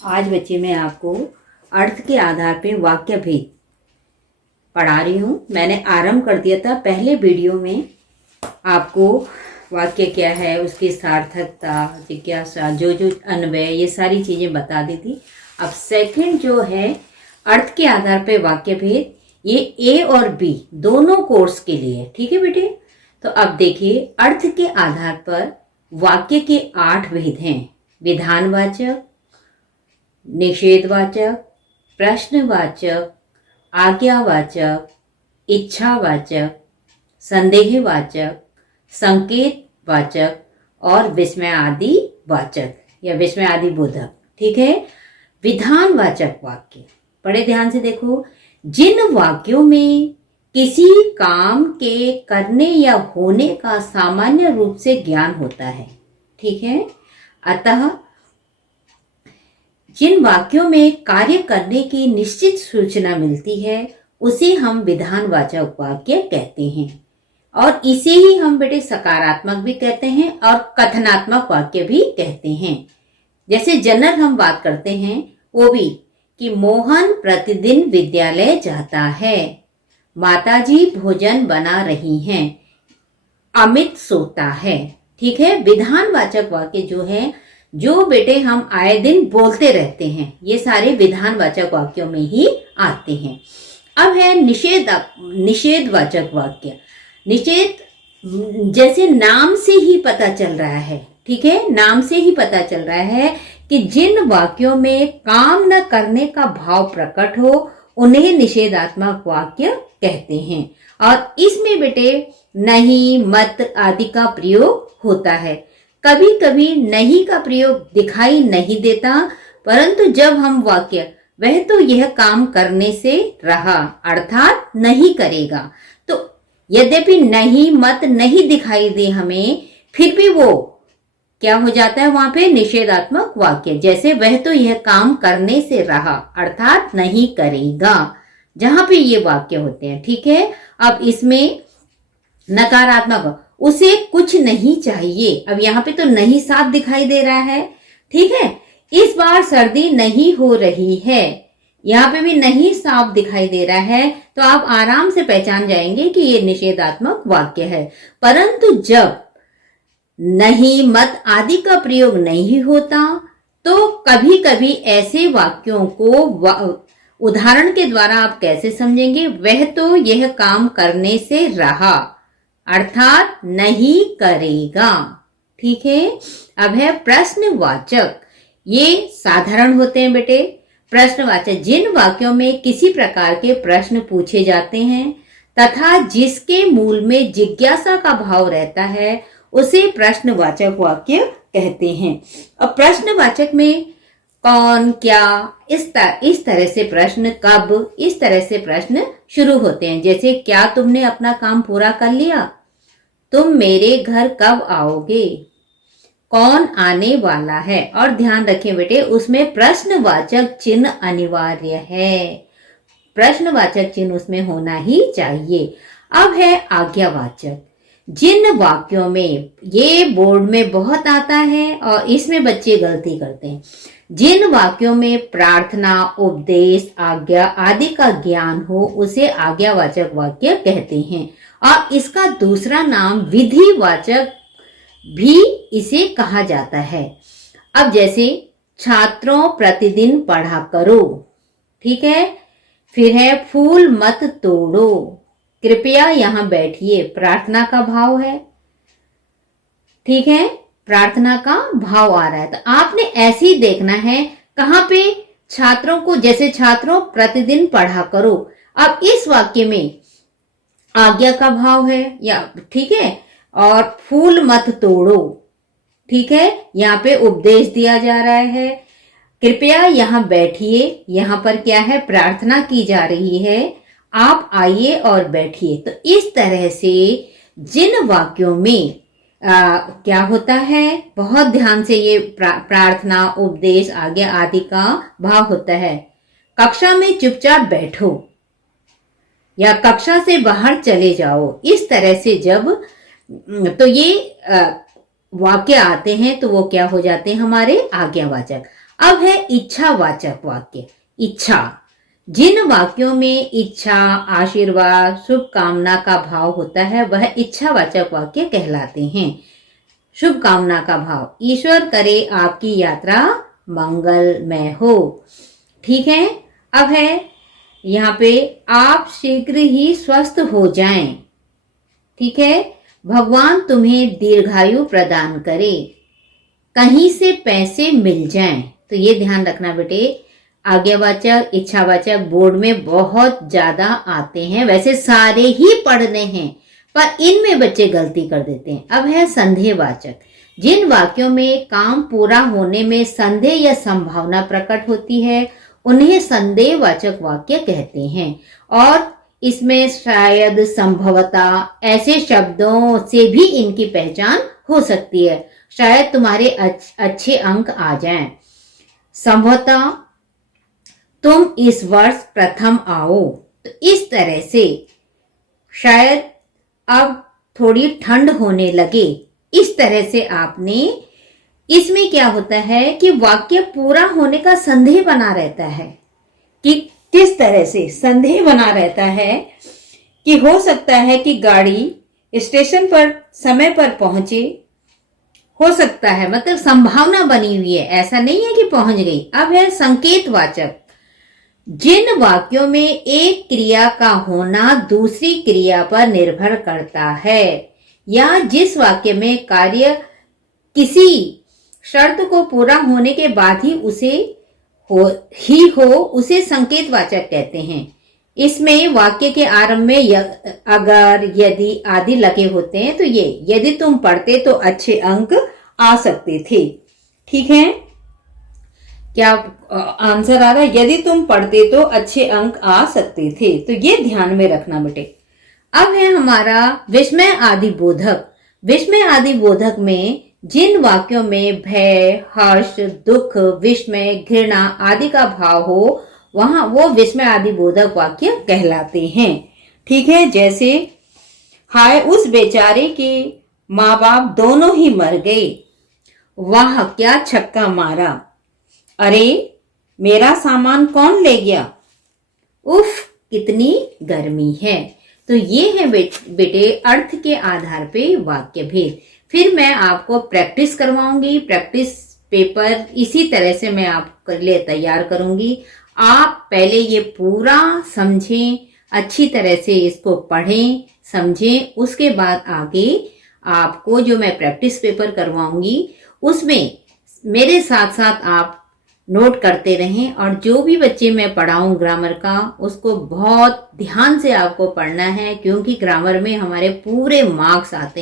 आज बच्चे मैं आपको अर्थ के आधार पे वाक्य भेद पढ़ा रही हूँ। मैंने आरंभ कर दिया था पहले वीडियो में, आपको वाक्य क्या है, उसकी सार्थकता, जिज्ञासा, जो जो अन्वय, ये सारी चीजें बता दी थी। अब सेकंड जो है अर्थ के आधार पे वाक्य भेद, ये ए और बी दोनों कोर्स के लिए, ठीक है बेटे। तो अब देखिए, अर्थ के आधार पर वाक्य के 8 भेद हैं। विधानवाचक, निषेधवाचक, प्रश्नवाचक, आज्ञावाचक, इच्छावाचक, संदेहवाचक, संकेतवाचक और विस्मय आदि वाचक या विस्मय आदि बोधक, ठीक है। विधानवाचक वाक्य, बड़े ध्यान से देखो, जिन वाक्यों में किसी काम के करने या होने का सामान्य रूप से ज्ञान होता है, ठीक है। अतः जिन वाक्यों में कार्य करने की निश्चित सूचना मिलती है उसे हम विधानवाचक वाक्य कहते हैं। और इसे ही हम बेटे सकारात्मक भी कहते हैं और कथनात्मक वाक्य भी कहते हैं। जैसे जनरल हम बात करते हैं वो भी कि मोहन प्रतिदिन विद्यालय जाता है, माताजी भोजन बना रही हैं, अमित सोता है, ठीक है। विधानवाचक वाक्य जो है, जो बेटे हम आए दिन बोलते रहते हैं, ये सारे विधानवाचक वाक्यों में ही आते हैं। अब है निषेधवाचक वाक्य। निषेध जैसे नाम से ही पता चल रहा है, ठीक है, नाम से ही पता चल रहा है कि जिन वाक्यों में काम न करने का भाव प्रकट हो उन्हें निषेधात्मक वाक्य कहते हैं। और इसमें बेटे नहीं, मत आदि का प्रयोग होता है। कभी कभी नहीं का प्रयोग दिखाई नहीं देता, परंतु जब हम वाक्य वह तो यह काम करने से रहा अर्थात नहीं करेगा, तो यद्यपि नहीं, मत नहीं दिखाई दे हमें, फिर भी वो क्या हो जाता है वहां पे निषेधात्मक वाक्य। जैसे वह तो यह काम करने से रहा अर्थात नहीं करेगा, जहां पे ये वाक्य होते हैं, ठीक है। अब इसमें नकारात्मक, उसे कुछ नहीं चाहिए। अब यहाँ पे तो नहीं साफ दिखाई दे रहा है, ठीक है। इस बार सर्दी नहीं हो रही है, यहाँ पे भी नहीं साफ दिखाई दे रहा है, तो आप आराम से पहचान जाएंगे कि ये निषेधात्मक वाक्य है। परंतु जब नहीं, मत आदि का प्रयोग नहीं होता तो कभी कभी ऐसे वाक्यों को उदाहरण के द्वारा आप कैसे समझेंगे, वह तो यह काम करने से रहा अर्थात नहीं करेगा, ठीक है। अब है प्रश्नवाचक। ये साधारण होते हैं बेटे। प्रश्नवाचक जिन वाक्यों में किसी प्रकार के प्रश्न पूछे जाते हैं तथा जिसके मूल में जिज्ञासा का भाव रहता है उसे प्रश्नवाचक वाक्य कहते हैं। अब प्रश्नवाचक में कौन, क्या, इस तरह से प्रश्न, कब, इस तरह से प्रश्न शुरू होते हैं। जैसे क्या तुमने अपना काम पूरा कर लिया, तुम मेरे घर कब आओगे, कौन आने वाला है। और ध्यान रखें बेटे, उसमें प्रश्नवाचक चिन्ह अनिवार्य है, प्रश्नवाचक चिन्ह उसमें होना ही चाहिए। अब है आज्ञावाचक। जिन वाक्यों में, ये बोर्ड में बहुत आता है और इसमें बच्चे गलती करते हैं, जिन वाक्यों में प्रार्थना, उपदेश, आज्ञा आदि का ज्ञान हो उसे आज्ञावाचक वाक्य कहते हैं। और इसका दूसरा नाम विधिवाचक भी इसे कहा जाता है। अब जैसे छात्रों प्रतिदिन पढ़ा करो, ठीक है। फिर है फूल मत तोड़ो, कृपया यहां बैठिए, प्रार्थना का भाव है, ठीक है, प्रार्थना का भाव आ रहा है। तो आपने ऐसे ही देखना है कहां पे छात्रों को, जैसे छात्रों प्रतिदिन पढ़ा करो, अब इस वाक्य में आज्ञा का भाव है या, ठीक है, और फूल मत तोड़ो, ठीक है, यहाँ पे उपदेश दिया जा रहा है, कृपया यहाँ बैठिए, यहाँ पर क्या है, प्रार्थना की जा रही है, आप आइए और बैठिए। तो इस तरह से जिन वाक्यों में क्या होता है, बहुत ध्यान से ये प्रार्थना, उपदेश, आज्ञा आदि का भाव होता है। कक्षा में चुपचाप बैठो या कक्षा से बाहर चले जाओ, इस तरह से जब तो ये वाक्य आते हैं तो वो क्या हो जाते हैं, हमारे आज्ञावाचक। अब है इच्छावाचक वाक्य। इच्छा, जिन वाक्यों में इच्छा, आशीर्वाद, शुभकामना का भाव होता है वह इच्छावाचक वाक्य कहलाते हैं। शुभकामना का भाव, ईश्वर करे आपकी यात्रा मंगलमय हो। ठीक है। अब है यहाँ पे आप शीघ्र ही स्वस्थ हो जाएं। ठीक है। भगवान तुम्हें दीर्घायु प्रदान करे, कहीं से पैसे मिल जाएं। तो ये ध्यान रखना बेटे, आज्ञावाचक, इच्छावाचक बोर्ड में बहुत ज्यादा आते हैं। वैसे सारे ही पढ़ने हैं पर इनमें बच्चे गलती कर देते हैं। अब है संदेहवाचक, जिन वाक्यों में काम पूरा होने में संदेह या संभावना प्रकट होती है उन्हें संदेहवाचक वाक्य कहते हैं। और इसमें शायद, संभवतः ऐसे शब्दों से भी इनकी पहचान हो सकती है। शायद तुम्हारे अच्छे अंक आ जाएं। संभवतः तुम इस वर्ष प्रथम आओ। तो इस तरह से शायद अब थोड़ी ठंड होने लगे, इस तरह से आपने, इसमें क्या होता है कि वाक्य पूरा होने का संदेह बना रहता है। कि किस तरह से संदेह बना रहता है कि हो सकता है कि गाड़ी स्टेशन पर समय पर पहुंचे, हो सकता है, मतलब संभावना बनी हुई है, ऐसा नहीं है कि पहुंच गई। अब है संकेतवाचक, जिन वाक्यों में एक क्रिया का होना दूसरी क्रिया पर निर्भर करता है या जिस वाक्य में कार्य किसी शर्त को पूरा होने के बाद ही उसे संकेतवाचक कहते हैं। इसमें वाक्य के आरंभ में अगर, यदि आदि लगे होते हैं। तो ये, यदि तुम पढ़ते तो अच्छे अंक आ सकते थे। ठीक है। क्या आंसर आ रहा है? यदि तुम पढ़ते तो अच्छे अंक आ सकते थे। तो ये ध्यान में रखना बेटे। अब है हमारा विस्मय आदि बोधक। विस्मय आदि बोधक में जिन वाक्यों में भय, हर्ष, दुख, विस्मय, घृणा आदि का भाव हो वहां वो विस्मय आदि बोधक वाक्य कहलाते हैं। ठीक है। जैसे, हाय उस बेचारे के माँ बाप दोनों ही मर गए, वाह क्या छक्का मारा, अरे मेरा सामान कौन ले गया, उफ कितनी गर्मी है। तो ये है बेटे अर्थ के आधार पे वाक्य भेद। फिर मैं आपको प्रैक्टिस करवाऊंगी, प्रैक्टिस पेपर इसी तरह से मैं आपके लिए तैयार करूंगी। आप पहले ये पूरा समझें, अच्छी तरह से इसको पढ़ें, समझें। उसके बाद आगे आपको जो मैं प्रैक्टिस पेपर करवाऊंगी उसमें मेरे साथ साथ आप नोट करते रहें। और जो भी बच्चे मैं पढ़ाऊं ग्रामर का, उसको बहुत ध्यान से आपको पढ़ना है, क्योंकि ग्रामर में हमारे पूरे मार्क्स आते हैं।